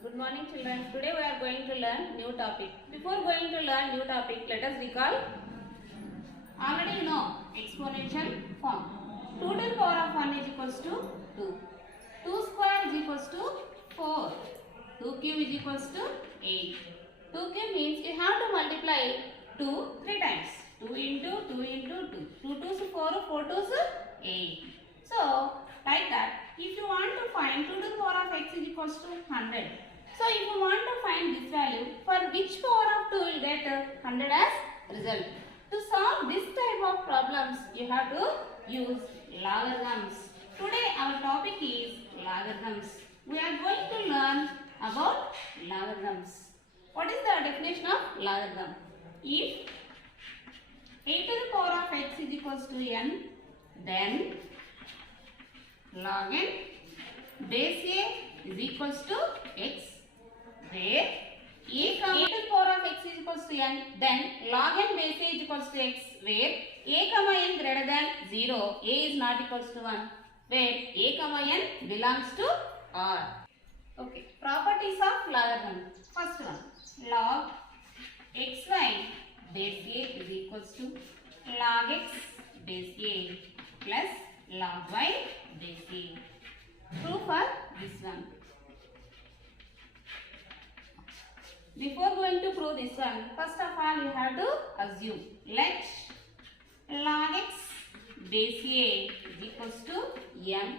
Good morning children. Today we are going to learn new topic. Before going to learn new topic, let us recall. Already you know exponential form. 2 to the power of 1 is equals to 2. 2 square is equals to 4. 2 cube is equals to 8. 2 cube means you have to multiply 2 3 times. 2 into 2 into 2. 2 2 is 4, 4 2 is 8. So, like that, if you want to find 2 to the power of x is equals to 100. So, if you want to find this value, for which power of 2 will get 100 as result. To solve this type of problems, you have to use logarithms. Today, our topic is logarithms. We are going to learn about logarithms. What is the definition of logarithm? If a to the power of x is equals to n, then log n base a is equals to x, where a to the power of x is equals to n, then log n base a is equals to x, where a comma n greater than 0, a is not equals to 1, where a comma n belongs to R. Okay, properties of logarithm. First one, log xy base a is equals to log x base a plus log y base a. True for this one. Before going to prove this one, first of all you have to assume. Let log x base a is equals to m,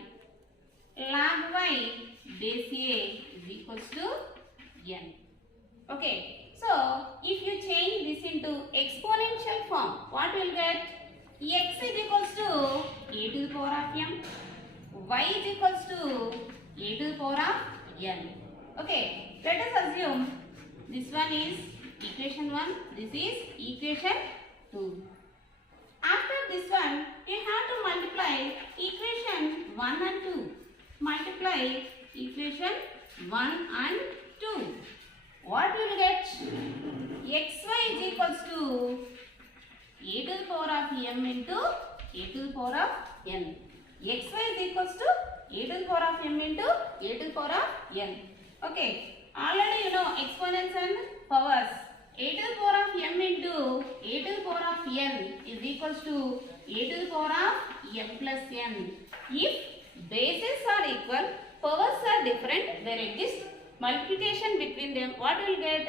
log y base a is equals to n. Okay, so if you change this into exponential form, what will get? X is equals to a to the power of m, y is equals to a to the power of n. Okay, let us assume this one is equation 1, this is equation 2. After this one, you have to multiply equation 1 and 2. Multiply equation 1 and 2. What will get? Xy is equals to a to the power of m into a to the power of n. Xy is equals to a to the power of m into a to the power of n. Okay, already you know exponents and powers. A to the power of m into a to the power of n is equals to a to the power of m plus n. If bases are equal, powers are different, there exists multiplication between them. What will get?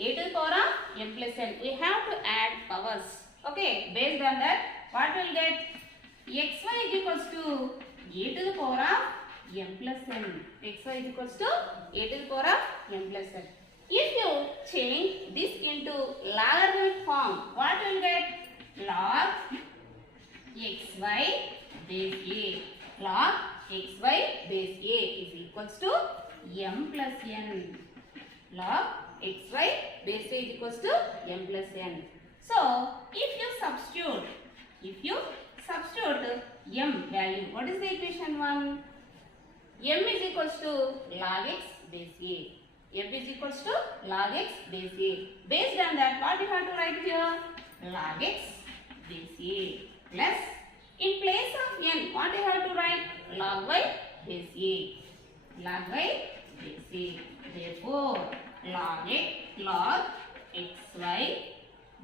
A to the power of m plus n. We have to add powers. Okay, based on that, what will get? Xy is equals to a to the power of m plus n. Xy is equals to a to the power of m plus n. If you change this into logarithmic form, what will get? Log xy base a. Log xy base a is equals to m plus n. Log xy base a is equals to m plus n. So, if you substitute m value, what is the equation 1? M is equals to log x base a. M is equals to log x base a. Based on that, what you have to write here? Log x base a plus, in place of n, what you have to write? Log y base a. Log y base a. Therefore, log xy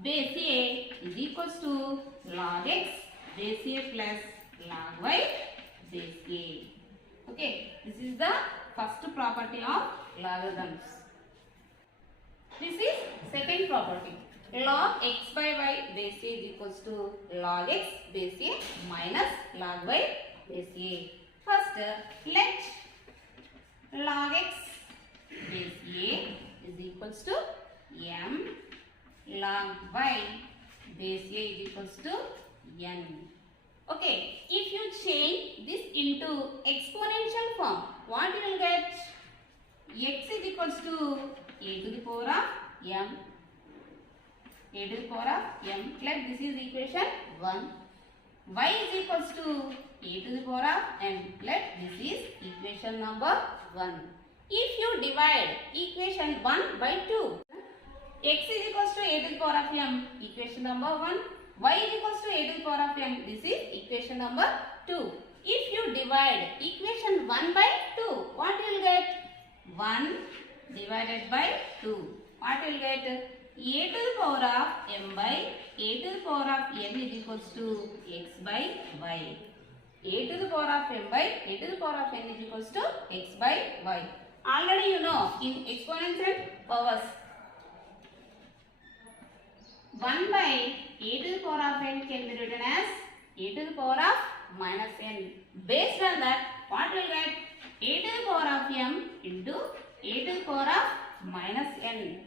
base a is equals to log x base a plus log y base a. Okay, this is the first property of logarithms. This is second property. Log x by y base a is equals to log x base a minus log y base a. First, let log x base a is equals to m, log y base a is equals to n. Okay, if you change this into exponential form, what you will get? X is equals to a to the power of m, a to the power of m, like this is equation 1. Y is equals to a to the power of n, like this is equation number 1. If you divide equation 1 by 2, x is equals to a to the power of m, equation number 1. Y is equals to a to the power of m, this is equation number 2. If you divide equation 1 by 2, what you will get? 1 divided by 2. What will get? A to the power of m by a to the power of n is equals to x by y. A to the power of m by a to the power of n is equals to x by y. Already you know in exponents and powers 1 by a to the power of n can be written as a to the power of minus n. Based on that, what will get? A to the power of m into a to the power of minus n.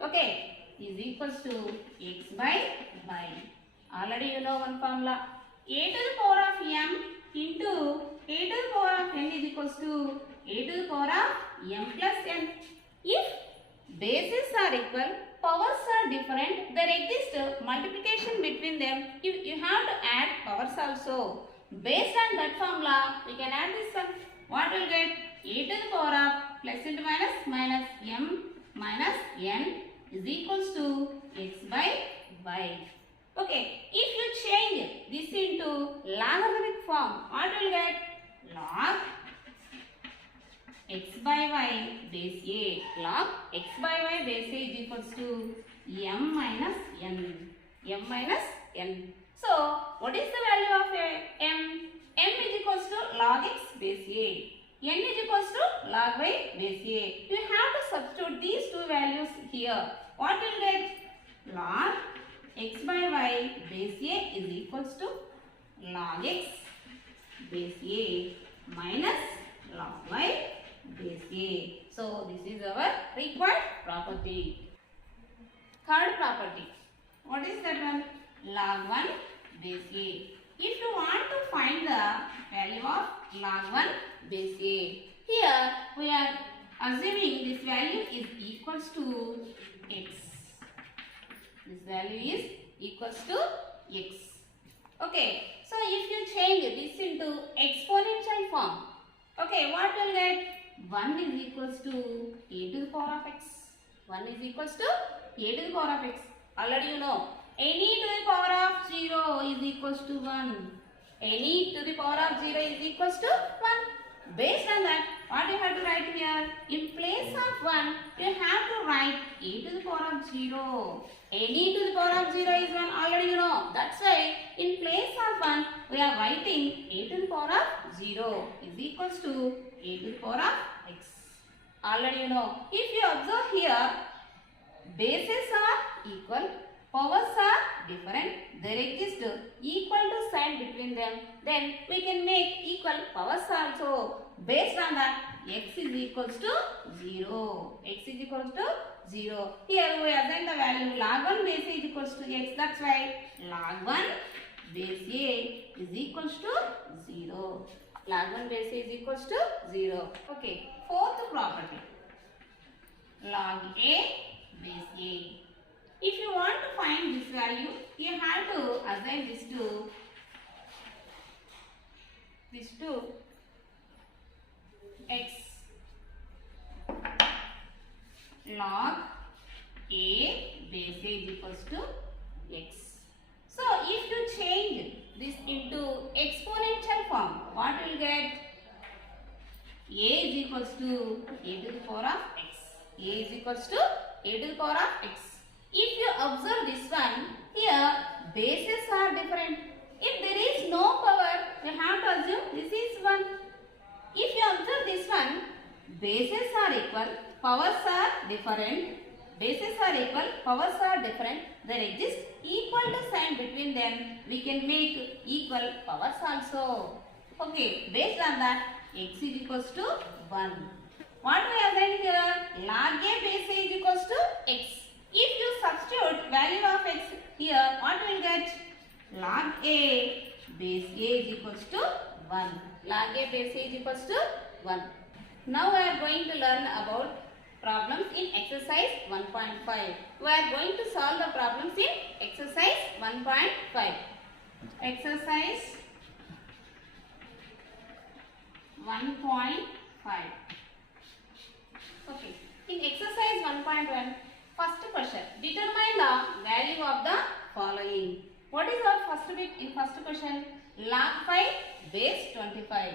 Okay, is equals to x by y. Already you know one formula. A to the power of m into a to the power of n is equals to a to the power of m plus n. If bases are equal, powers are different, there exists multiplication between them. You have to add powers also. Based on that formula, we can add this one. What will get? A to the power of plus into minus minus m minus n is equals to x by y. Okay, if you change this into logarithmic form, what will get? Log x by y base a. Log x by y base a is equals to m minus n. M minus n. So, what is the value of m? M is equals to log x base a. N is equals to log y base a. You have to substitute these two values here. What will get? Log x by y base a is equals to log x base a minus log y base a. So, this is our required property. Third property. What is that one? Log 1 base a. If you want to find the value of log 1 base a, here we are assuming this value is equals to x. This value is equals to x. Okay, so if you change this into exponential form, okay, what will get? 1 is equals to a to the power of x. 1 is equals to a to the power of x. Already you know, any to the power of 0 is equals to 1. Any to the power of 0 is equals to 1. Based on that, what you have to write here? In place of 1, you have to write a to the power of 0. Any to the power of 0 is 1, already you know. That's why in place of 1, we are writing a to the power of 0 is equals to a to the power of x. Already you know. If you observe here, bases are equal, powers are different, there exists equal to sign between them, then we can make equal powers also. Based on that, x is equals to 0. X is equals to 0. Here we assign the value log 1 base a is equals to x. That's why log 1 base a is equals to 0. Log 1 base a is equals to 0. Okay, fourth property. Log a base a. If you want to find this value, you have to assign this to x. Log a base a is equals to x. So, if you change this into exponential form, what will get? A is equals to a to the power of x. A is equals to a to the power of x. If you observe this one, here bases are different. If there is no power, you have to assume this is 1. If you observe this one, bases are equal, powers are different. Bases are equal, powers are different. There exists equal to sign between them. We can make equal powers also. Okay, based on that, x is equals to 1. What we are saying here? Log a base a is equals to x. If you substitute value of x here, what will get? Log a base a is equals to 1. Log a base a is equals to 1. Now we are going to learn about problems in exercise 1.5. We are going to solve the problems in exercise 1.5. Exercise 1.5. Okay. In exercise 1.1, first question. Determine the value of the following. What is our first bit in first question? Log 5 base 25.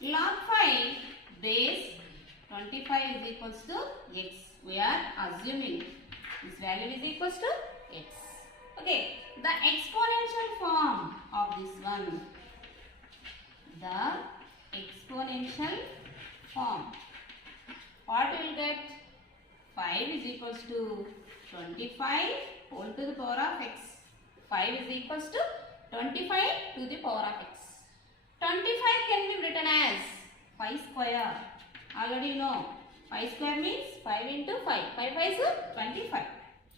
Log 5 base 25 is equals to x. We are assuming this value is equals to x. Okay, the exponential form of this one. The exponential form. What we will get? 5 is equals to 25 whole to the power of x. 5 is equals to 25 to the power of x. 25 can be written as 5 square. Already you know 5 square means 5 into 5. 5 5 is 25.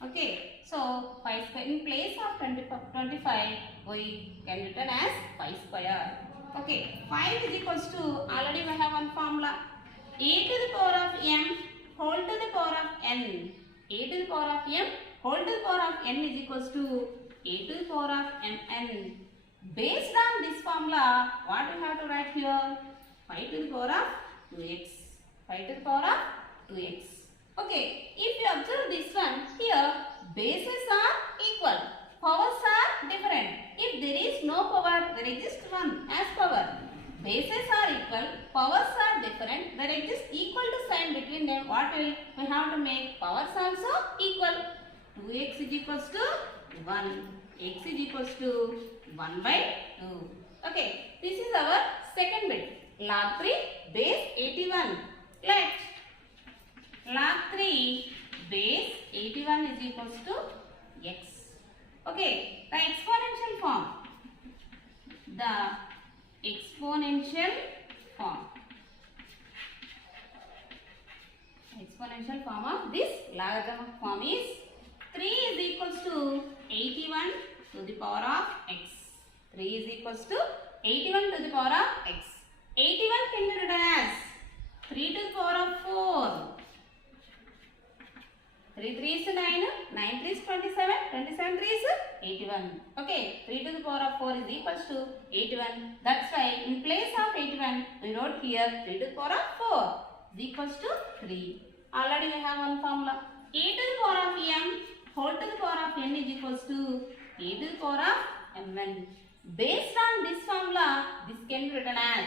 Okay. So 5 square in place of 25 we can written as 5 square. Okay. 5 is equals to, already we have one formula. A to the power of m whole to the power of n. A to the power of m whole to the power of n is equals to a to the power of mn. Based on this formula, what we have to write here? 5 to the power of 2x. 5 to the power of 2x. Okay, if you observe this one, here bases are equal, powers are different. If there is no power, there exists one as power. Bases are equal, powers are different, there exists equal to sign between them. What will we have to make? Powers also equal. 2x is equals to 1, x is equals to 1 by 2. Okay, this is our second bit. Log 3 base 81. Let log 3 base 81 is equals to x. Okay, the exponential form. The exponential form. Exponential form of this logarithm form is 3 is equals to 81 to the power of x. 3 is equals to 81 to the power of x. 81 can be written as 3 to the power of 4. 3 3 is 9, 9 3 is 27, 27 3 is 81. Okay, 3 to the power of 4 is equals to 81. That's why in place of 81, we wrote here 3 to the power of 4 is equals to 3. Already we have one formula. A to the power of m whole to the power of n is equals to a to the power of mn. Based on this formula, this can be written as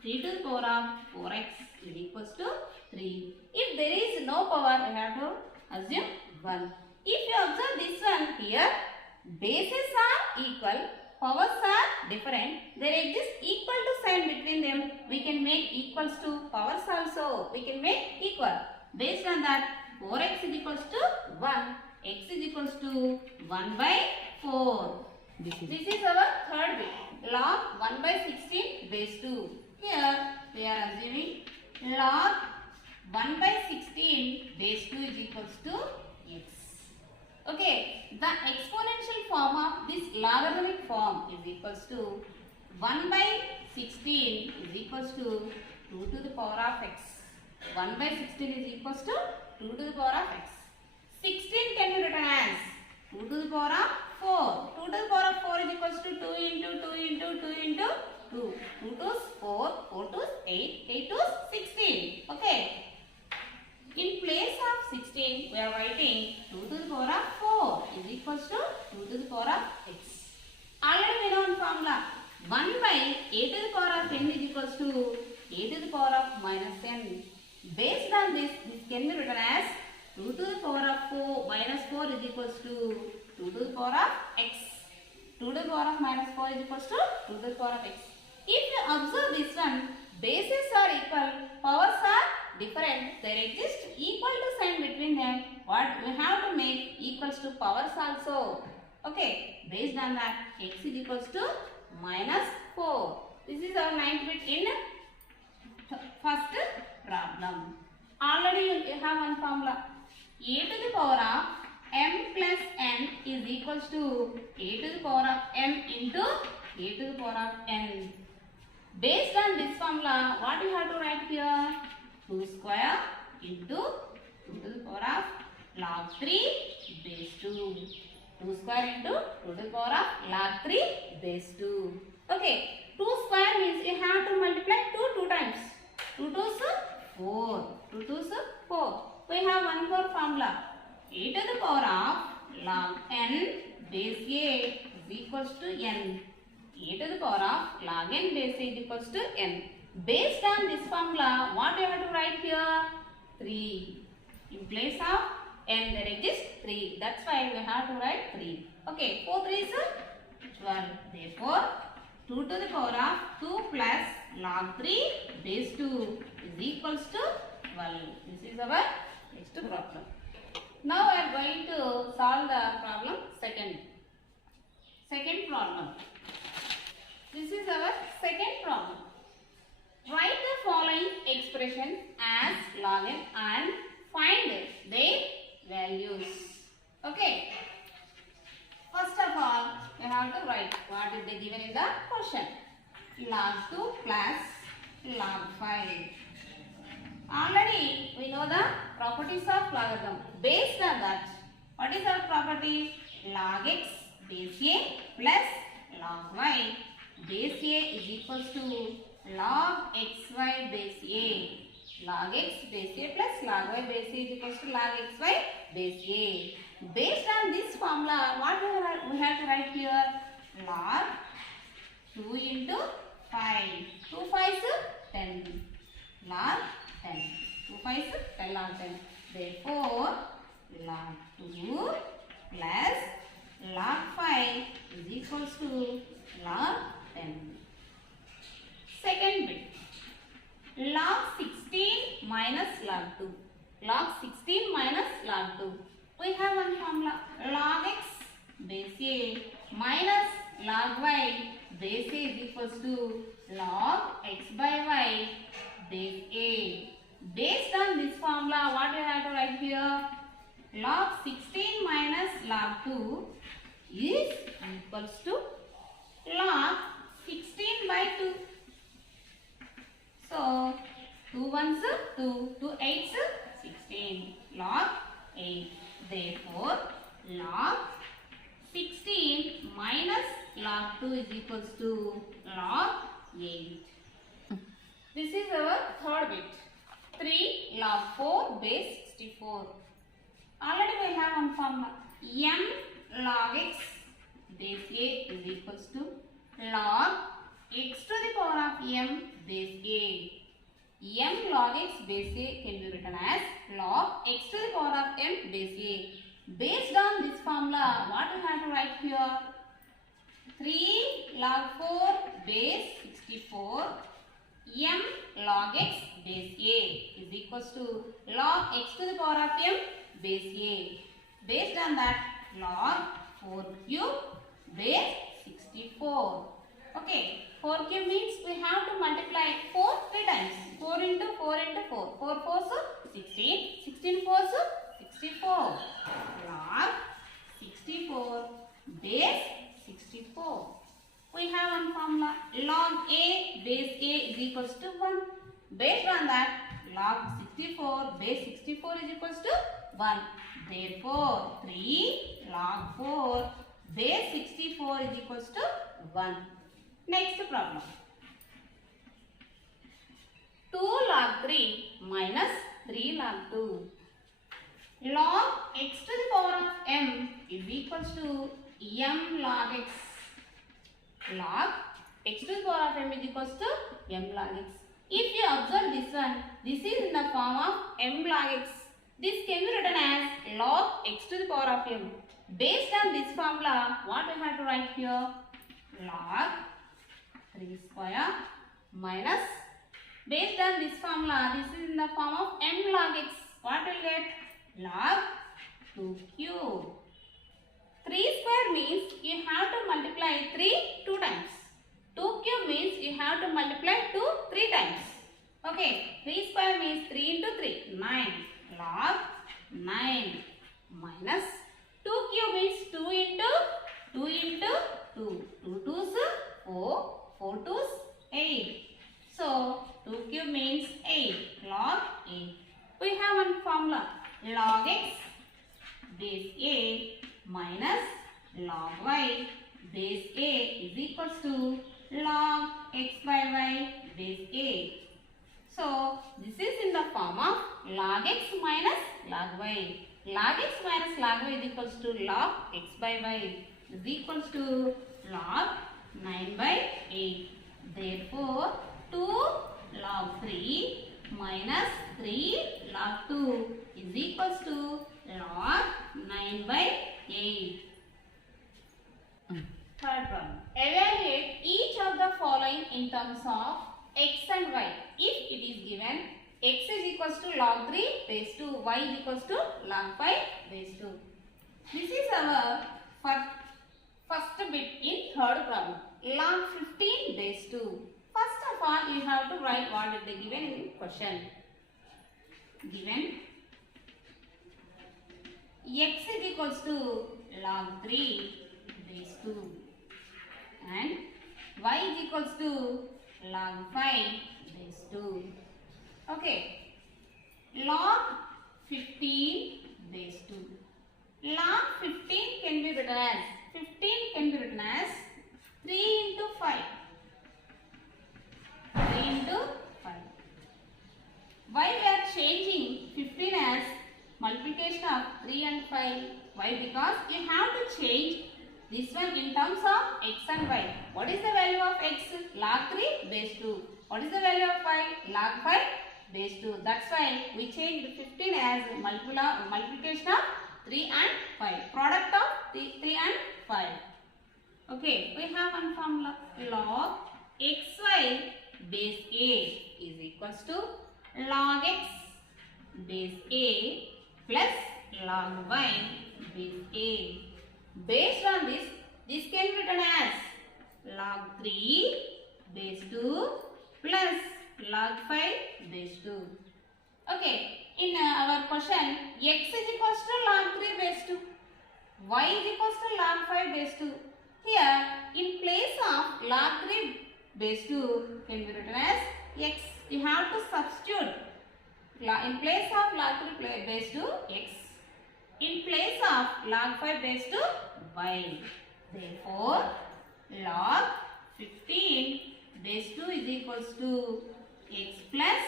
3 to the power of 4x is equals to 3. If there is no power, we have to assume 1. If you observe this one here, bases are equal, powers are different, there exists equal to sign between them. We can make equals to powers also. We can make equal. Based on that, 4x is equals to 1, x is equals to 1 by 4. This is our third bit. Log 1 by 16 base 2. Here we are assuming log 1 by 16 base 2 is equals to x. Okay, the exponential form of this logarithmic form is equals to 1 by 16 is equals to 2 to the power of x. 1 by 16 is equals to 2 to the power of x. 16 can be written as 2 to the power of 4. 2 to the power of 4 is equals to 2 into 2 into 2 into 2. 2 to 4, 4 to 8, 8 to 16. Okay. In place of 16, we are writing 2 to the power of 4 is equals to 2 to the power of x. Already we know one formula. 1 by a to the power of n is equals to a to the power of minus n. Based on this, this can be written as 2 to the power of 4 minus 4 is equals to 2 to the power of x. 2 to the power of minus 4 is equals to 2 to the power of x. If you observe this one, bases are equal, powers are different, there exists equal to sign between them. What we have to make equals to powers also. Okay, based on that, x is equals to minus 4. This is our 9th bit in first problem. Already you have one formula. A to the power of m plus n is equals to a to the power of m into a to the power of n. Based on this formula, what you have to write here? 2 square into 2 to the power of log 3 base 2. 2 square into 2 to the power of log 3 base 2. Okay, 2 square means you have to multiply 2 times. 2 2s 4. 2 2s 4. We have one more formula. A to the power of log n base a is equals to n. A to the power of log n base a is equals to n. Based on this formula, what we have to write here? 3. In place of n there exists 3. That's why we have to write 3. Okay, 4 3 is 12. Therefore, 2 to the power of 2 plus log 3 base 2 is equals to 12. This is our next problem. Now we are going to solve the problem second problem. This is our second problem. Write the following expression as log n and find their values. Okay. First of all, we have to write what is given in the question. Log 2 plus log 5. Already we know the properties of logarithm. Based on that, what is our property? Log x base a plus log y base a is equals to log xy base a. Log x base a plus log y base a is equals to log xy base a. Based on this formula, what we have to write here? Log 2 into 5. 2 5 is 10. Log 10. 2 5 is 10 log 10. Therefore, log 2 plus log 5 is equals to log 10. Second bit. Log 16 minus log 2. Log 16 minus log 2. We have one formula. Log x base a minus log y base a is equals to log x by y base a. Based on this formula, what we have to write here? Log 16 minus log 2 is equals to log 16 by 2. So, 2 ones 2, 2 8s 16, log 8. Therefore, log 16 minus log 2 is equals to log 8. This is our third bit. 3 log 4 base 64. Already we have one formula. M log x base a is equals to log x to the power of m base a. M log x base a can be written as log x to the power of m base a. Based on this formula, what we have to write here? 3 log 4 base 64 m log x base a is equals to log x to the power of m base a. Based on that, log 4 cube base 64. Okay, 4 cube means we have to multiply 4 3 times. 4 into 4 into 4. 4 4 is 16. 16 4 is 64. Log 64 base 64. We have one formula. Log a base a is equals to 1. Based on that, log 64 base 64 is equals to 1. Therefore, 3 log 4 base 64 is equals to 1. Next problem. 2 log 3 minus 3 log 2. Log x to the power of m is equals to m log x. Log x to the power of m is equals to m log x. If you observe this one, this is in the form of m log x. This can be written as log x to the power of m. Based on this formula, what we have to write here? Log 3 square minus, based on this formula, this is in the form of m log x. What will get? Log 2 cube. 3 square means you have to multiply 3 2 times. 2 cube means you have to multiply 2 3 times. Okay, 3 square means 3 into 3, 9. Log 9 minus 2 cube means 2 into 2 into 2. 2 2s 4, 4 2s 8. So, 2 cube means 8. Log 8. We have one formula. Log x base a minus log y base a is equals to log x by y base a. So, this is in the form of log x minus log y. Log x minus log y is equals to log x by y is equals to log 9 by 8. Therefore, 2 log 3 minus 3 log 2 is equals to log 9 by 8. Third problem. Evaluate each of the following in terms of x and y. If it is given x is equals to log 3 base 2, y is equals to log 5 base 2. This is our first bit in third problem. Log 15 base 2. First of all, you have to write what is the given in question. Given x is equals to log 3 base 2 and y is equals to log 5 base 2. Okay. Log 15 base 2. Log 15 can be written as 3 into 5. 3 into 5. Why we are changing 15 as multiplication of 3 and 5? Why? Because you have to change this one in terms of x and y. What is the value of x? Log 3 base 2. What is the value of y? Log 5 base 2. That's why we changed 15 as multiplication of 3 and 5. Product of 3 and 5. Okay, we have one formula. Log xy base a is equals to log x base a plus log y base a. Based on this can be written as log 3 base 2 plus log 5 base 2. Okay, in our question, x is equals to log 3 base 2, y is equals to log 5 base 2. Here, in place of log 3 base 2 can be written as x. You have to substitute in place of log 3 base 2 x. In place of log 5 base 2 y. Therefore, log 15 base 2 is equals to x plus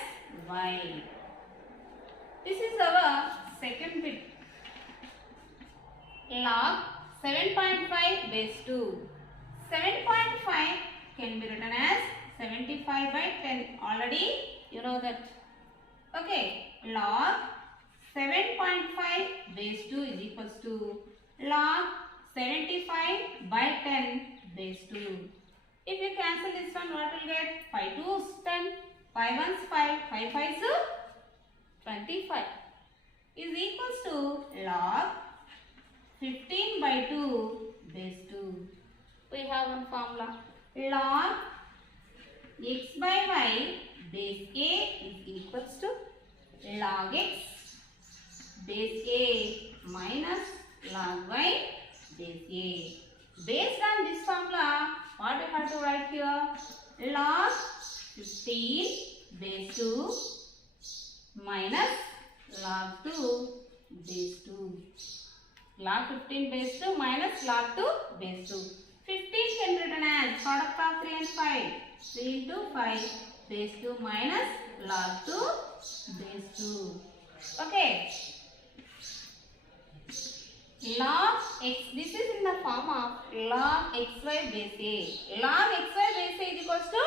y. This is our second bit. Log 7.5 base 2. 7.5 can be written as 75 by 10. Already you know that. Okay, log 7.5 base 2 is equals to log 75 by 10 base 2. If you cancel this one, what will get? 5 2s 10, 5 1s 5, 5 5s 25 is equals to log 15 by 2 base 2. We have one formula. Log x by y base a is equals to log x base a minus log y base a. Based on this formula, what we have to write here? Log 15 base 2 minus log 2 base 2. Log 15 base 2 minus log 2 base 2. 15 can be written as product of 3 and 5. 3 into 5 base 2 minus log 2 base 2. Okay. Log x, this is in the form of log xy base a. Log xy base a is equals to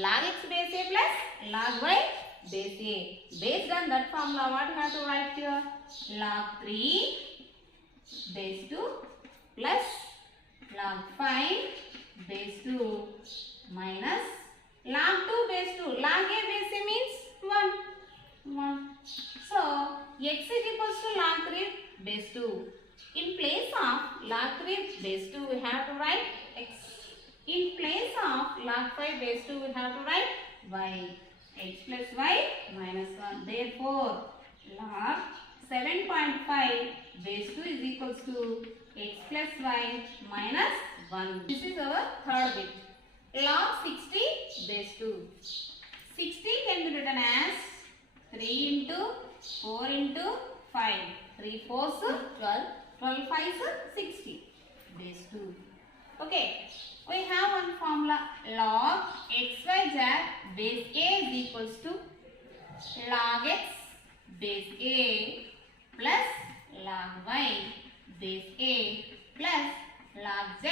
log x base a plus log y base a. Based on that formula, what we have to write here? Log 3 base 2 plus log 5 base 2 minus log 2 base 2. Log a base a means 1. So, x is equals to log 3 base 2. In place of log 3 base 2, we have to write x. In place of log 5 base 2, we have to write y. X plus y minus 1. Therefore, log 7.5 base 2 is equals to x plus y minus 1. This is our third bit. Log 60 base 2. 60 can be written as 3 into 4 into 5. 3 4s 12. 12 5s 60 base 2. Okay, we have one formula. Log xyz base a is equals to log x base a plus log y base a plus log z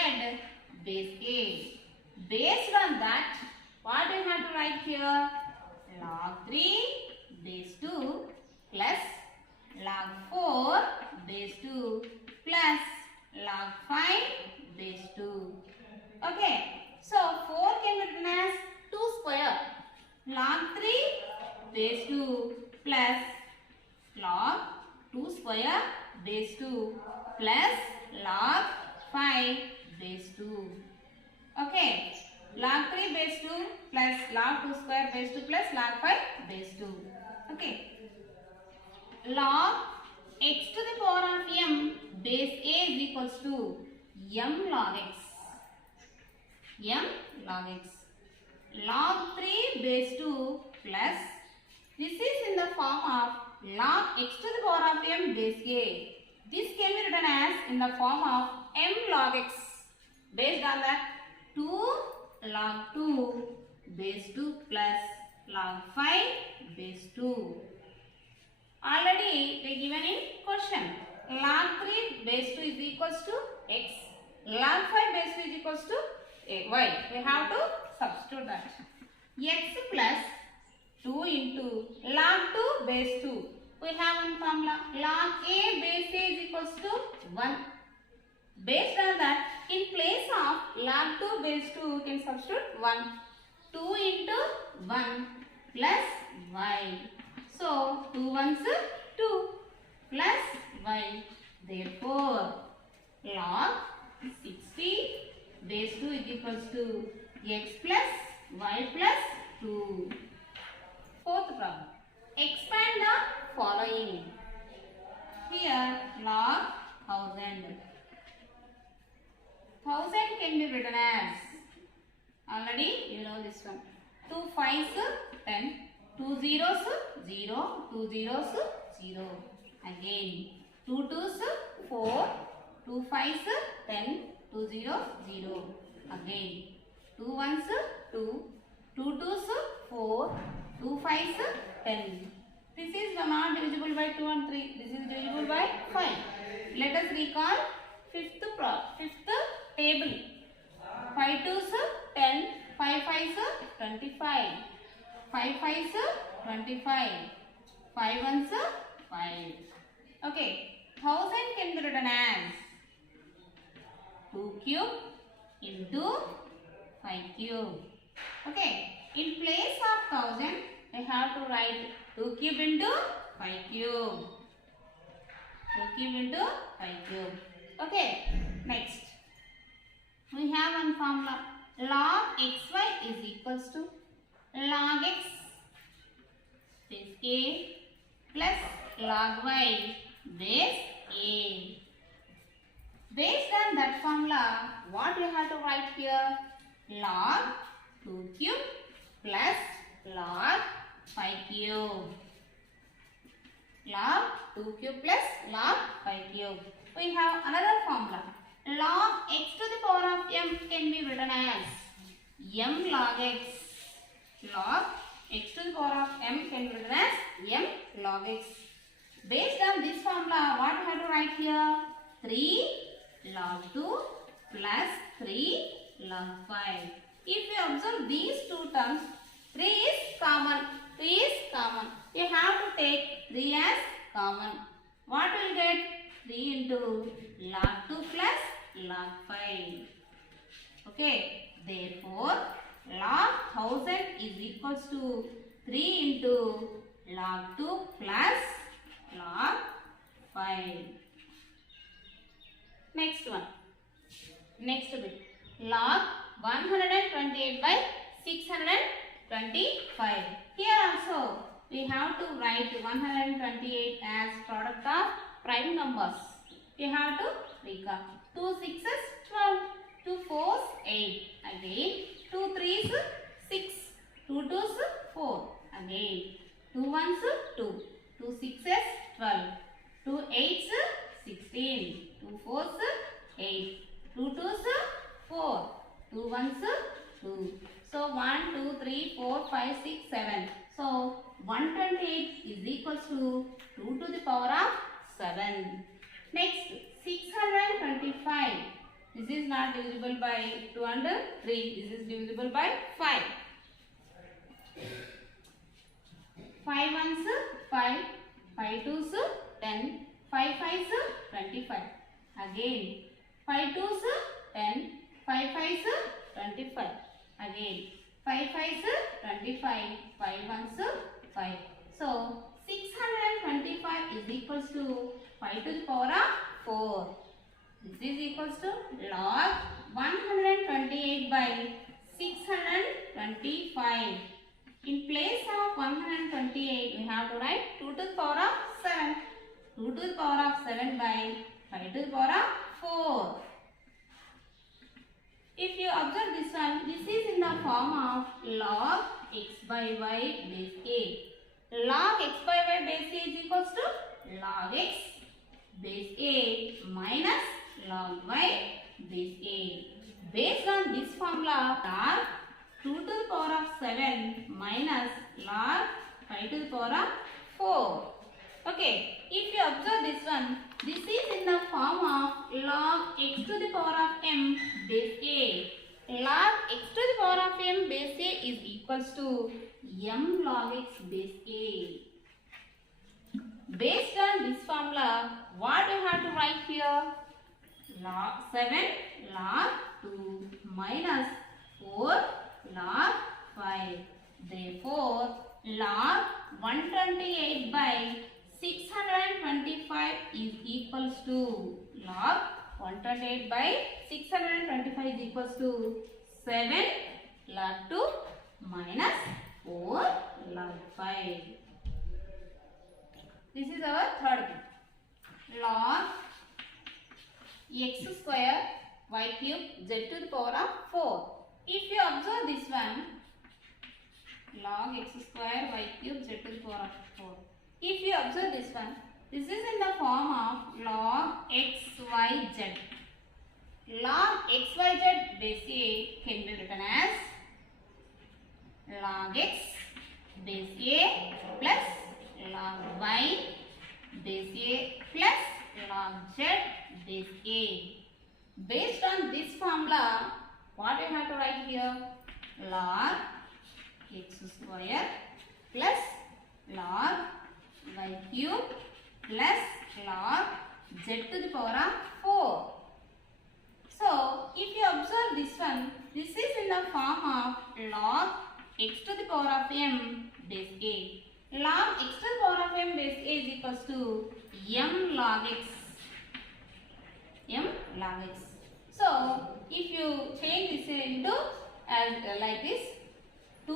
base a. Based on that, what we have to write here? log 3 base 2 plus log 4 base 2 plus log 5 base 2. Okay, so 4 can be written as 2 square. Log 3 base 2 plus log 2 square base 2 plus log 5 base 2. Okay, log 3 base 2 plus log 2 square base 2 plus log 5 base 2. Okay, log x to the power of m base a is equals to m log x. M log x. Log 3 base 2 plus, this is in the form of log x to the power of m base a. This can be written as in the form of m log x. Based on that, 2 log 2 base 2 plus log 5 base 2. Already they given in question. Log 3 base 2 is equals to x. Log 5 base 2 is equals to y. We have to substitute that. X plus 2 into log 2 base 2. We have one formula. Log a base a is equals to 1. Based on that, in place of log 2 base 2, we can substitute 1. 2 into 1 plus y. So, 2 ones 2 plus y. Therefore, log 60 base 2 is equals to x plus y plus 2. Fourth problem. Expand the following. Here, log 1000. 1000 can be written as, already you know this one. 2 5s 10, 2 zeros 0, 2 zeros 0. Again, 2 2s 4, 2 5s 10, 2 zeros 0. Again, 2 1s 2, 2 2s 4, 2 5s 10. This is not divisible by 2 and 3. This is divisible by 5. Let us recall fifth table. 5 2s 10, 5 5s 25, 5 5s 25, 5 1s 5. Okay, 1000 can be written as 2 cube into 5 cube. Okay, in place of 1000, I have to write 2 cube into 5 cube. 2 cube into 5 cube. Okay, next. We have one formula. Log xy is equals to log x base a plus log y base a. Based on that formula, what we have to write here? Log 2 cube plus log 5 cube. Log 2 cube plus log 5 cube. We have another formula. Log x to the power of m can be written as m log x. Log x to the power of m can be written as m log x. Based on this formula, what we have to write here? 3 log 2 plus 3 log 5. If you observe these two terms, 3 is common. 3 is common. You have to take 3 as common. What will get? 3 into log 2 plus log 5. Okay. Therefore, log 1000 is equals to 3 into log 2 plus log 5. Next one. Next bit. Log 128 by 625. Here also we have to write 128 as product of prime numbers. We have to recall. 2 6s 12, 2 4s 8. Again 2 3s 6, 2 2s 4. Again 2 1s 2, 2 6s 12, 2 8s 16, 2 4s 8, 2 2s 4, 2 1s 2. So 1, 2, 3, 4, 5, 6, 7. So 128 is equals to 2 to the power of 7. Next 625. This is not divisible by 2 and 3. This is divisible by 5. 5 ones 5, 5 twos 10, 5 fives 25. Again 5 twos 10, 5 fives 25. Again 5 fives 25, 5 ones 5. So 625 is equals to 5 to the power of 4. This is equals to log 128 by 625. In place of 128, we have to write 2 to the power of 7. 2 to the power of 7 by 5 to the power of 4. If you observe this one, this is in the form of log x by y base a. Log x by y base a is equals to log x base a minus log y base a. Based on this formula, log 2 to the power of 7 minus log 5 to the power of 4. Okay, if you observe this one, this is in the form of log x to the power of m base a. Log x to the power of m base a is equals to m log x base a. Based on this formula, what we have to write here? Log 7 log 2 minus 4 log 5. Therefore, log 128 by 625 is equals to log 128 by 625 is equals to 7 log 2 minus 4 log 5. This is our third one. Log x square y cube z to the power of 4. If you observe this one, log x square y cube z to the power of 4. If you observe this one, this is in the form of log x y z. Log x y z base a can be written as log x base a plus log y base a plus log z base a. Based on this formula, what we have to write here? Log x square plus log y cube plus log z to the power of 4. So, if you observe this one, this is in the form of log x to the power of m base a. Log x to the power of m base a is equals to m log x. M log x. So, if you change this into like this, 2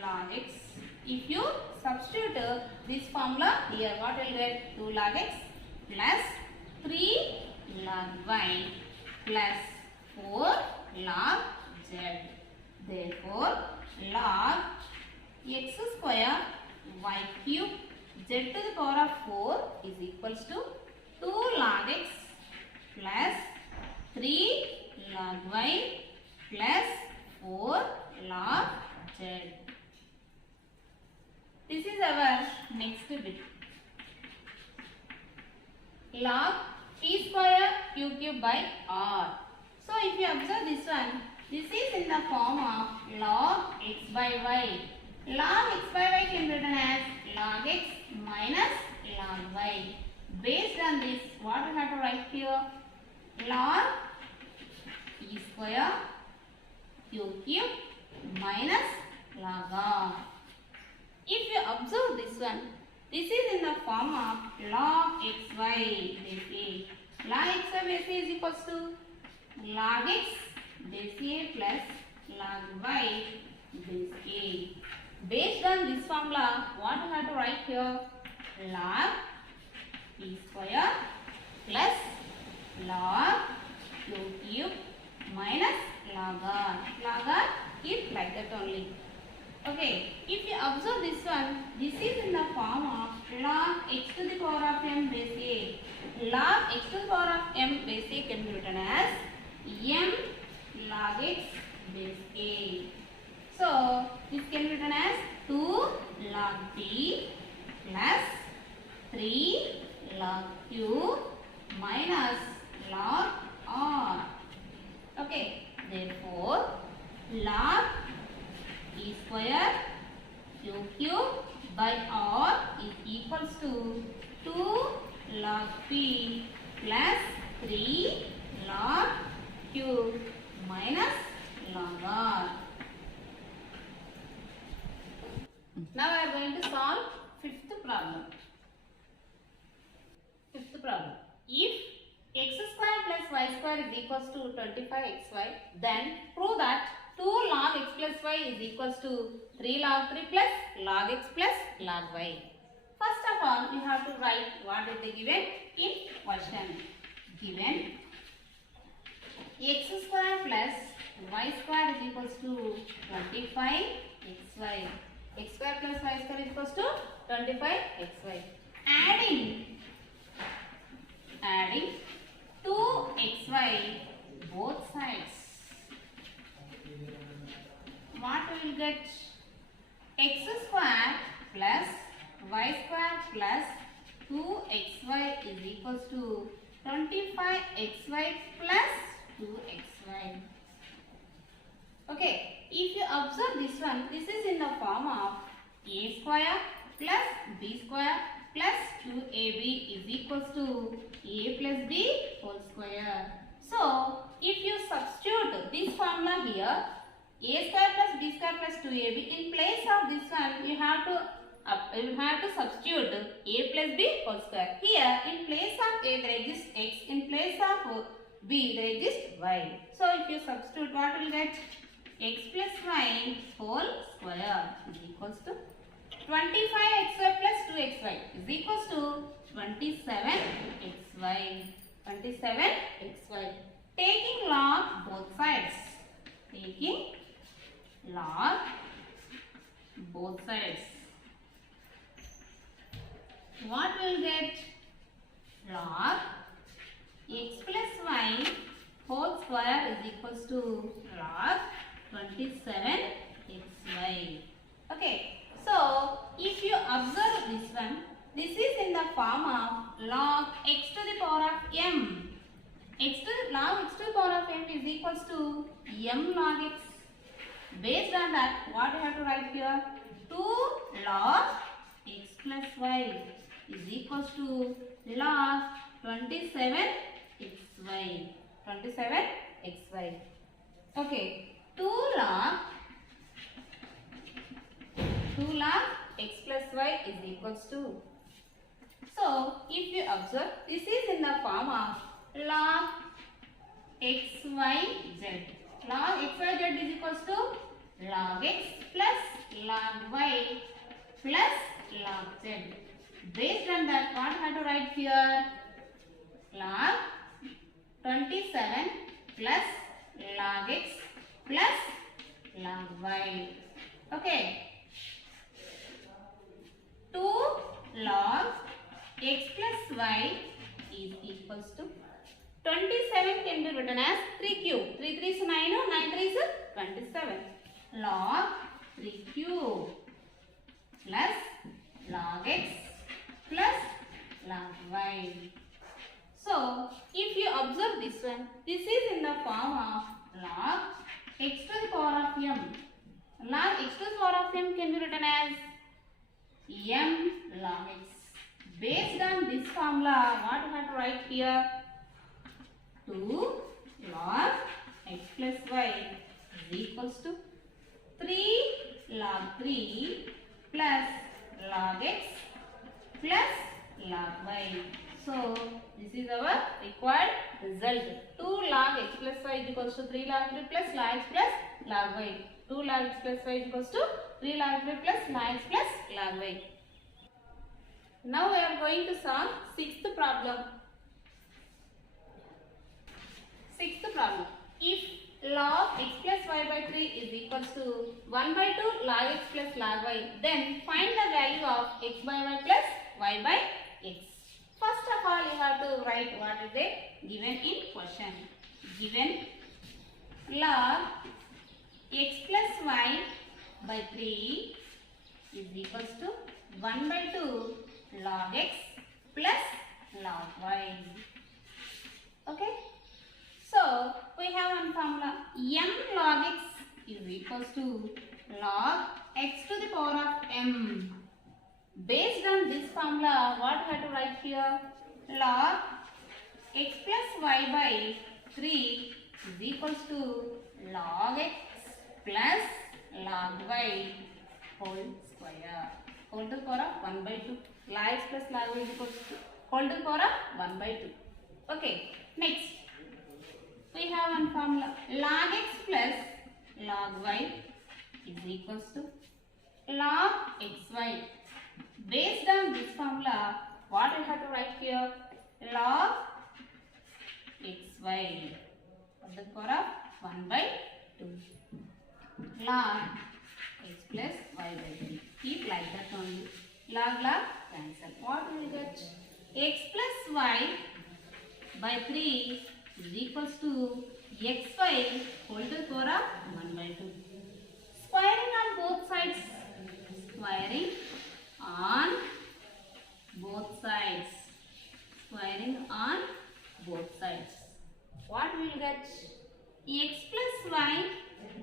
log x. If you substitute this formula here, what will get? 2 log x plus 3 log y plus 4 log z. Therefore, log x square y cube z to the power of 4 is equals to 2 log x plus 3 log y plus 4 log z. This is our next bit. Log p square q cube by r. So if you observe this one, this is in the form of log x by y. Log x by y can be written as log x minus log y. Based on this, what we have to write here? Log p square q cube minus log r. If you observe this one, this is in the form of log xy base a. Log xy base a is equals to log x base a plus log y base a. Based on this formula, what we have to write here? Log p square plus log q cube minus log r. Log r is like that only. Okay, if you observe this one, this is in the form of log x to the power of m base a. Log x to the power of m base a can be written as m log x base a. So, this can be written as 2 log p plus 3 log q minus log r. Okay, therefore, log p square q cube by r is equals to 2 log p plus 3 log q minus log r. Now we are going to solve fifth problem. Fifth problem. If x square plus y square is equals to 25xy, then prove that 2 log x plus y is equals to 3 log 3 plus log x plus log y. First of all, we have to write what is the given in question. Given x square plus y square is equals to 25xy. X square plus y square is equals to 25xy. Adding 2xy both sides. What we will get? X square plus y square plus 2xy is equals to 25xy plus 2xy. Okay, if you observe this one, this is in the form of a square plus b square plus 2ab is equals to a plus b whole square. So, if you substitute this formula here, a square plus b square plus 2ab, in place of this one, you have to substitute a plus b whole square. Here, in place of a there exists x, in place of b there exists y. So, if you substitute, what will get? X plus y whole square is equals to 25xy plus 2xy is equals to 27xy. 27xy. Taking log both sides. Taking log both sides. What will get? Log x plus y whole square is equals to log 27xy. Okay. So, if you observe this one, this is in the form of log x to the power of m. Log x to the power of m is equals to m log x. Based on that, what we have to write here? 2 log x plus y is equals to log 27xy. 27xy. Okay. 2 log x plus y is equals to. So, if you observe, this is in the form of log xyz. Log xyz is equals to log x plus log y plus log z. Based on that, what I have to write here? Log 27 plus log x plus log y. Okay. 2 log x plus y is equals to 27 can be written as 3 cube. 3 3 is 9, 9 3 is 27. Log 3 cube plus log x plus log y. So, if you observe this one, this is in the form of log x to the power of m. Log x to the power of m can be written as m log x. Based on this formula, what we have to write here? 2 log x plus y is equals to 3 log 3 plus log x plus log y. So, this is our required result. 2 log x plus y is equals to 3 log 3 plus log x plus log y. 2 log x plus y is equals to 3 log 3 plus log x plus log y. Now we are going to solve sixth problem. Sixth problem. If log x plus y by 3 is equals to 1 by 2 log x plus log y, then find the value of x by y plus y by x. First of all, you have to write what is the given in question. Given log x plus y by 3 is equals to 1 by 2 log x plus log y. Okay. So, we have one formula m log x is equals to log x to the power of m. Based on this formula, what we have to write here? Log x plus y by 3 is equals to log x plus log y whole square. Whole to the power of 1 by 2. Log x plus log y is equals to whole to the power of 1 by 2. Okay, next. We have one formula. Log x plus log y is equals to log xy. Based on this formula, what we have to write here? Log xy to the power of 1 by 2. Log x plus y by 2. Keep like that only. Log cancel. What will we get? X plus y by 3 is equals to xy whole to the power of 1 by 2. Squaring on both sides. Squaring on both sides. Squaring on both sides. What will get? X plus y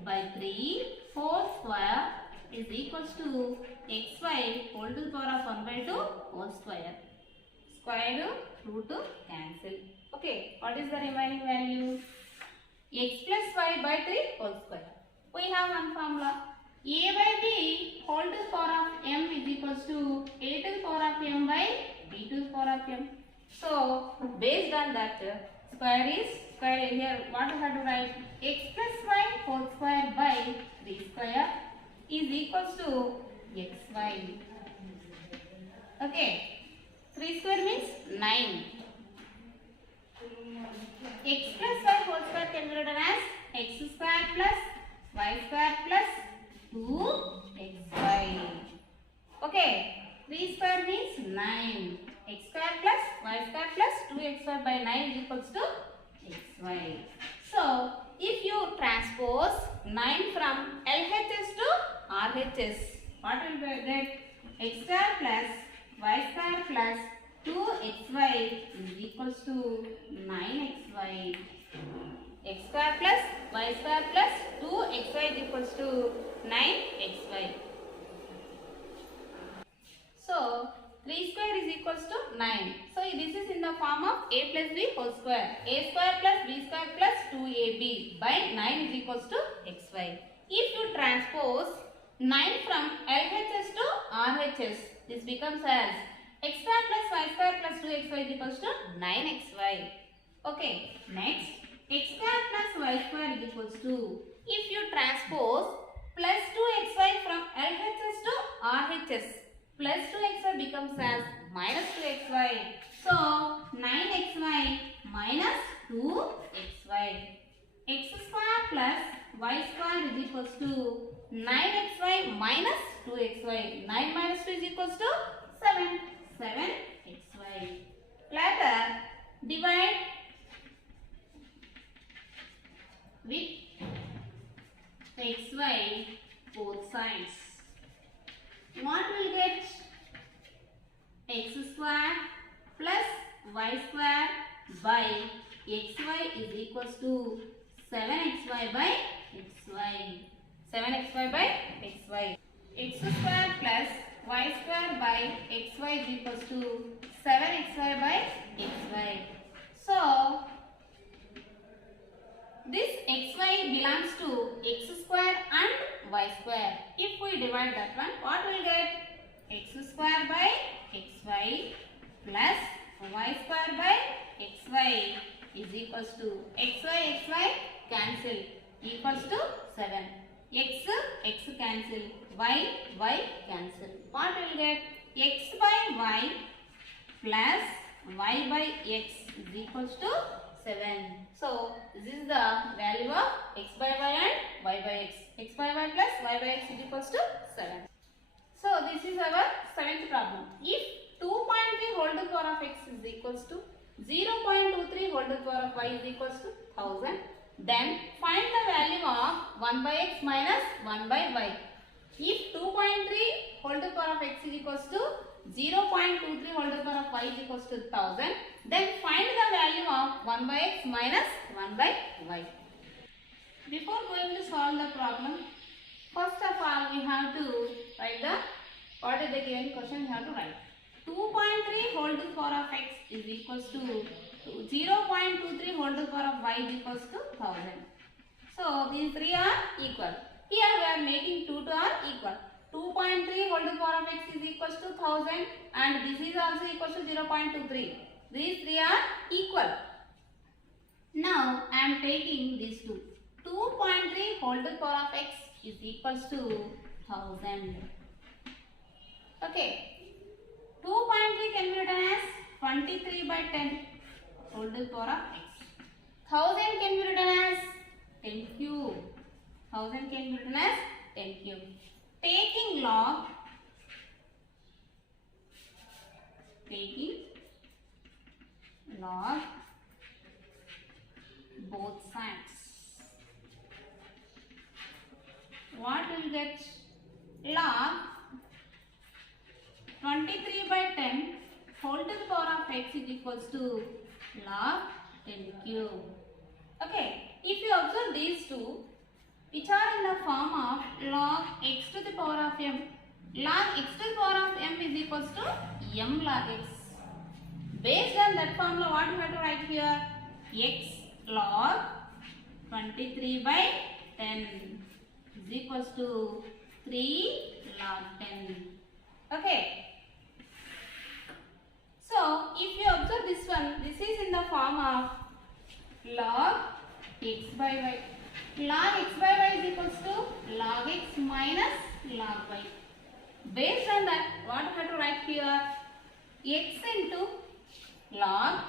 by 3 whole square is equals to xy whole to the power of 1 by 2 whole square. Square root cancel. Okay, what is the remaining value? X plus y by 3 whole square. We have one formula. A by b whole to the power of m is equals to a to the power of m by b to the power of m. So, based on that, square here, what we have to write? X plus y whole square by 3 square is equals to xy. Okay, 3 square means 9. X plus y whole square can be written as x square plus y square plus 2xy. Okay, 3 square means 9. X square plus y square plus 2xy by 9 is equals to xy. So, if you transpose 9 from LHS to RHS, what will we get? X square plus y square plus 2xy is equals to 9xy. X square plus y square plus 2xy is equals to 9xy. So, 3 square is equals to 9. So, this is in the form of a plus b whole square. A square plus b square plus 2ab by 9 is equals to xy. If you transpose 9 from LHS to RHS, this becomes as x square plus y square plus 2xy is equals to 9xy. Okay, next, x square plus y square is equals to, if you transpose plus 2xy from LHS to RHS, plus 2xy becomes as minus 2xy. So, 9xy minus 2xy. X square plus y square is equals to 9xy minus 2xy. 9 minus 2 is equals to 7. 7xy. Later, divide with xy both sides. What will get? X square plus y square by xy is equals to 7xy by xy. 7xy by xy. X square plus y square by xy is equals to 7xy by xy. So, this xy belongs to x square and y square. If we divide that one, what will get? X square by xy plus y square by xy is equals to xy cancel equals to 7. X cancel, y cancel. What will get? X by y plus y by x is equals to 7. So, this is the value of x by y and y by x. X by y plus y by x is equals to 7. So, this is our 7th problem. If 2.3 whole to the power of x is equals to 0.23 whole to the power of y is equals to 1000, then find the value of 1 by x minus 1 by y. If 2.3 whole to the power of x is equals to 0.23 whole to the power of y is equals to 1000, then find the value of 1 by x minus 1 by y. Before going to solve the problem, first of all we have to write the What is the given question? You have to write. 2.3 whole to the power of x is equals to 0.23 whole to the power of y is equals to 1000. So these three are equal. Here we are making 2 to are equal. 2.3 whole to the power of x is equals to 1000 and this is also equals to 0.23. These three are equal. Now I am taking these two. 2.3 whole to the power of x is equals to 1000. Okay. 2.3 can be written as 23 by 10 whole to the power of x. 1000 can be written as 10 cube. 1000 can be written as 10 cube. Taking log both sides. What will get? Log 23 by 10 whole to the power of x is equals to log 10 cube. Okay, if you observe these two, which are in the form of log x to the power of m. Log x to the power of m is equals to m log x. Based on that formula, what we have to write here? X log 23 by 10 is equals to 3 log 10. Okay. So, if you observe this one, this is in the form of log x by y. Log x by y is equals to log x minus log y. Based on that, what we have to write here? X into log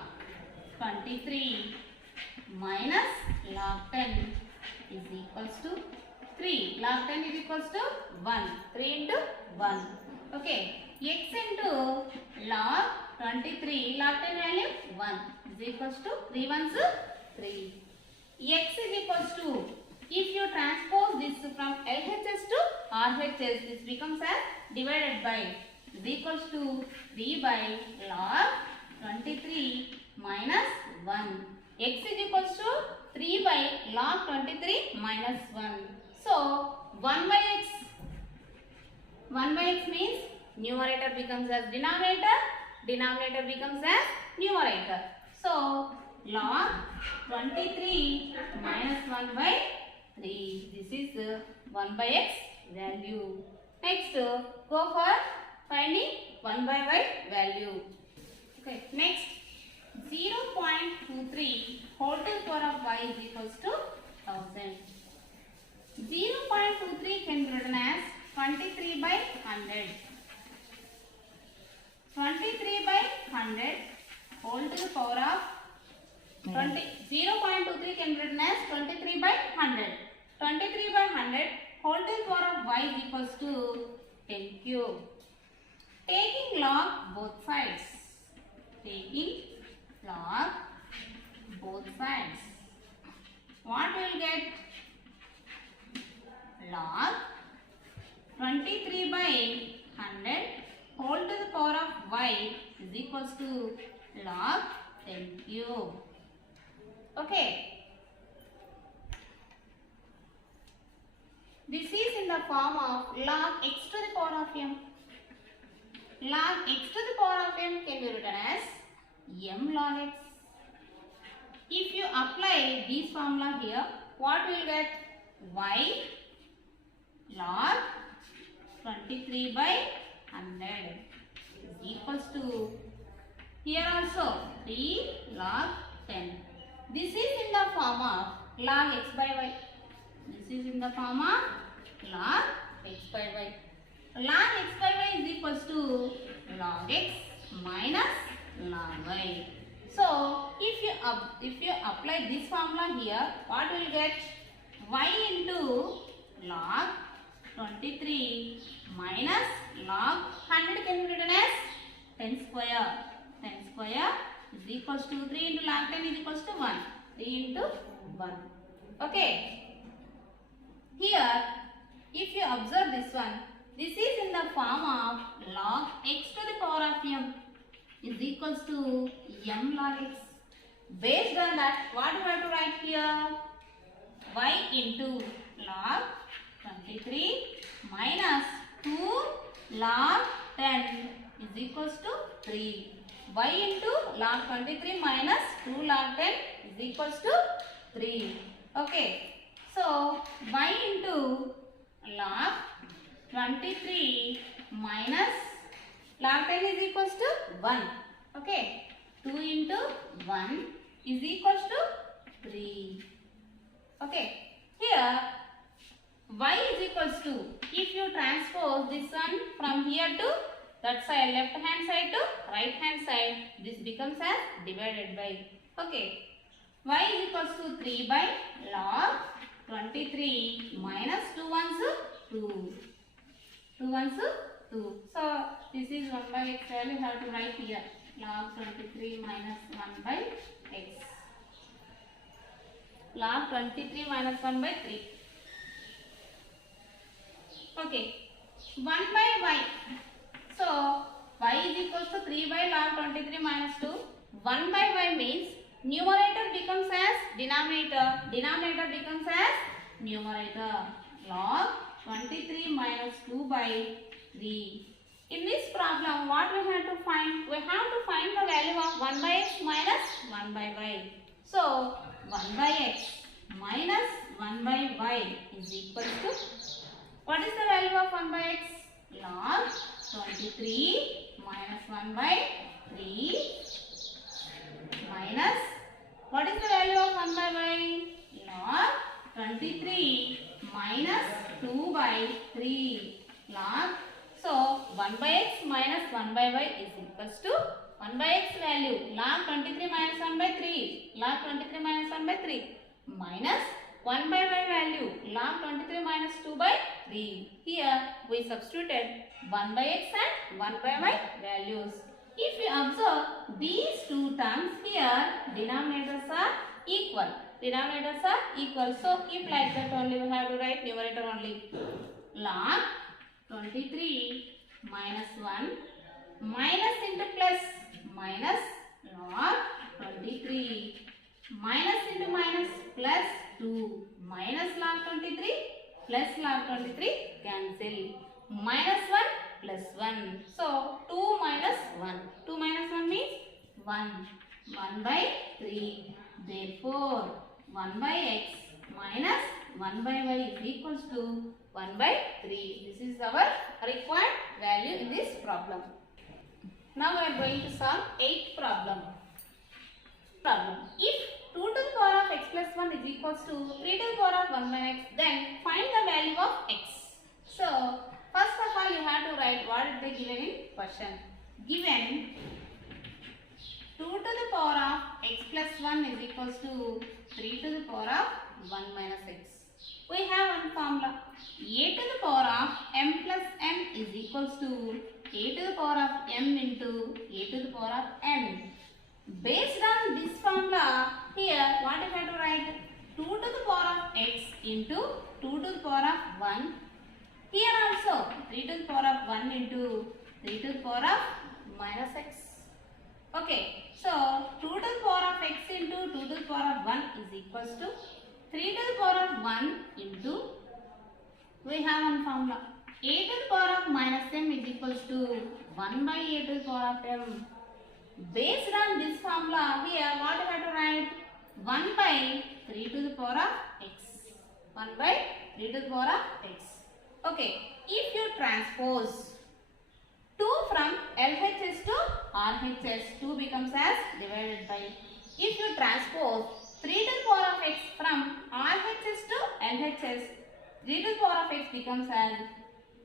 23 minus log 10 is equals to 3. Log 10 is equals to 1. 3 into 1. Okay. X into log 23, log 10 value 1 is equals to 3 ones 3. X is equals to, if you transpose this from LHS to RHS, this becomes as divided by is equals to 3 by log 23 minus 1. X is equals to 3 by log 23 minus 1. So 1 by x. 1 by x means numerator becomes as denominator, denominator becomes as numerator. So log 23 minus 1 by 3. This is 1 by x value. Next, go for finding 1 by y value. Okay. Next, 0.23 whole to the power of y is equals to 1000. 0.23 can be written as 23 by 100. 23 by 100 whole to the power of 0.23 can be written as 23 by 100. 23 by 100 whole to the power of y is equals to 10 cube. Taking log both sides. Taking log both sides. What will get? Log 23 by 100 whole to the power of y is equals to log 10 cube. Okay. This is in the form of log x to the power of m. Log x to the power of m can be written as m log x. If you apply this formula here, what will get? Y log 23 by 100 is equals to, here also 3 log 10. This is in the form of log x by y. This is in the form of log x by y. Log x by y is equals to log x minus log y. So, if you apply this formula here, what will get? Y into log 23 minus log 100 can be written as 10 square. 10 square is equals to 3 into log 10 is equals to 1. 3 into 1. Okay. Here, if you observe this one, this is in the form of log x to the power of m is equals to m log x. Based on that, what do you have to write here? Y into log 23 minus 2 log 10 is equals to 3. Y into log 23 minus 2 log 10 is equals to 3. Okay. So, y into log 23 minus log 10 is equals to 1. Okay. 2 into 1 is equals to 3. Okay. Here y is equals to, if you transpose this one from here to that side, left hand side to right hand side, this becomes as divided by. Okay. Y is equals to 3 by log 23 minus 2 ones 2. 2 ones 2. So this is 1 by x value. You have to write here. Log 23 minus 1 by x. Log 23 minus 1 by 3. Okay. 1 by y. So y is equals to 3 by log 23 minus 2. 1 by y means numerator becomes as denominator. Denominator becomes as numerator. Log 23 minus 2 by 3. In this problem, what we have to find? We have to find the value of 1 by x minus 1 by y. So, 1 by x minus 1 by y is equal to, what is the value of 1 by x? Log 23 minus 1 by 3 minus, what is the value of 1 by y? Log 23 minus 2 by 3 log. So 1 by x minus 1 by y is equals to 1 by x value log 23 minus 1 by 3 log 23 minus 1 by 3 minus 1 by y value log 23 minus 2 by 3. Here we substituted 1 by x and 1 by y values. If you observe these two terms here, denominators are equal. Denominators are equal. So keep like that only. We have to write numerator only. Log 23 minus 1 minus into plus minus log 23 minus into minus plus 2 minus log 23 plus log 23 cancel. Minus 1 plus 1. So 2 minus 1. 2 minus 1 means 1. 1 by 3. Therefore 1 by x minus 1 by y is equals to 1 by 3. This is our required value in this problem. Now we are going to solve 8th problem. If 2 to the power of x plus 1 is equals to 3 to the power of 1 by x, then find the value of x. So first of all you have to write what is the given in question. Given 2 to the power of x plus 1 is equals to 3 to the power of 1 minus x. We have one formula. A to the power of m plus n is equals to a to the power of m into a to the power of n. Based on this formula, here what you have to write? 2 to the power of x into 2 to the power of 1. Here also 3 to the power of 1 into 3 to the power of minus x. Okay, so 2 to the power of x into 2 to the power of 1 is equals to 3 to the power of 1 into, we have one formula, a to the power of minus m is equals to 1 by a to the power of m. Based on this formula, here what you have to write? 1 by 3 to the power of x. 1 by 3 to the power of x. Okay, if you transpose 2 from LHS to RHS, 2 becomes as divided by. If you transpose 3 to the power of x from RHS to LHS, 3 to the power of x becomes as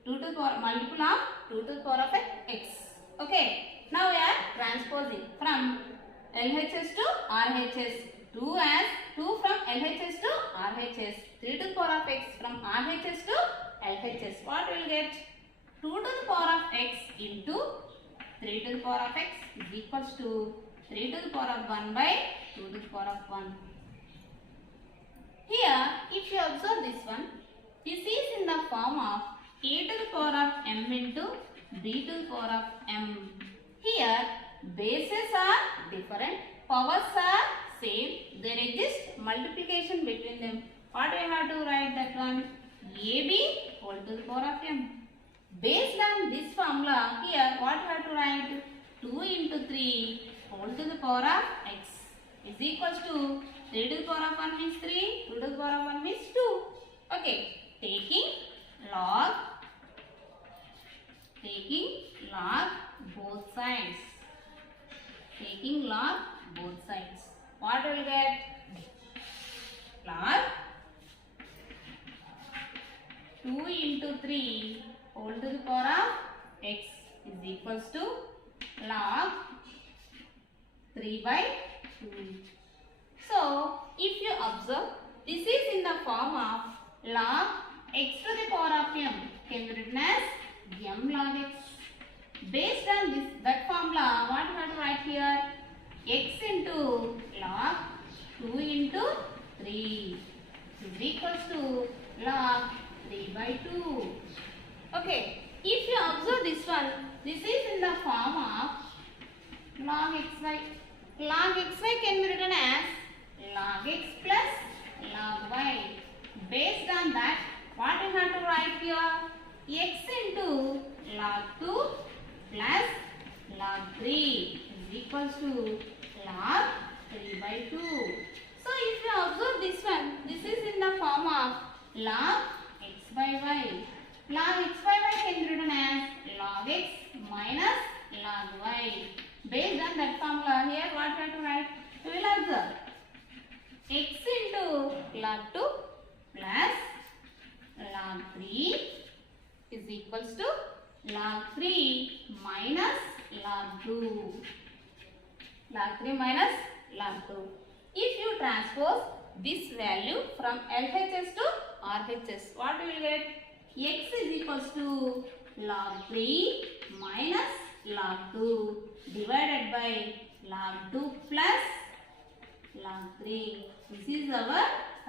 2 to the power multiple of 2 to the power of x. Okay, now we are transposing from LHS to RHS. 2 as 2 from LHS to RHS. 3 to the power of x from RHS to LHS. What will get? 2 to the power of x into 3 to the power of x is equals to 3 to the power of 1 by 2 to the power of 1. Here, if you observe this one, this is in the form of a to the power of m into b to the power of m. Here, bases are different, powers are same, there exists multiplication between them. What we have to write that one? AB whole to the power of m. Based on this formula, here what we have to write? 2 into 3 whole to the power of x is equals to 3 to the power of 1 means 3, 2 to the power of 1 means 2. Okay, taking log both sides. Taking log both sides. What will get? Log 2 into 3 whole to the power of x is equals to log 3 by 2. So, if you observe, this is in the form of log x to the power of m can be written as m log x. Based on that formula, what we have to write here? X into log 2 into 3 is equals to log 3 by 2. Okay, if you observe this one, this is in the form of log xy. Log xy can be written as log x plus log y. Based on that, what we have to write here? X into log 2 plus log 3 is equals to log 3 by 2. So, if you observe this one, this is in the form of log x by y. Log x by y can be written as log x minus log y. Based on that formula, here what we have to write? We will observe x into log 2 plus log 3 is equals to log 3 minus log 2. Log 3 minus log 2. If you transpose this value from LHS to RHS, what we will get? X is equals to log 3 minus log 2 divided by log 2 plus log 3. This is our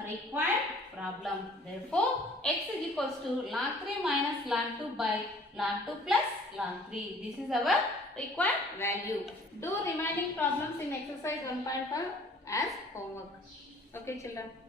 required problem. Therefore, x is equals to log 3 minus log 2 by log 2 plus log 3. This is our required value. Do remaining problems in exercise 1.5 as homework. Okay, children.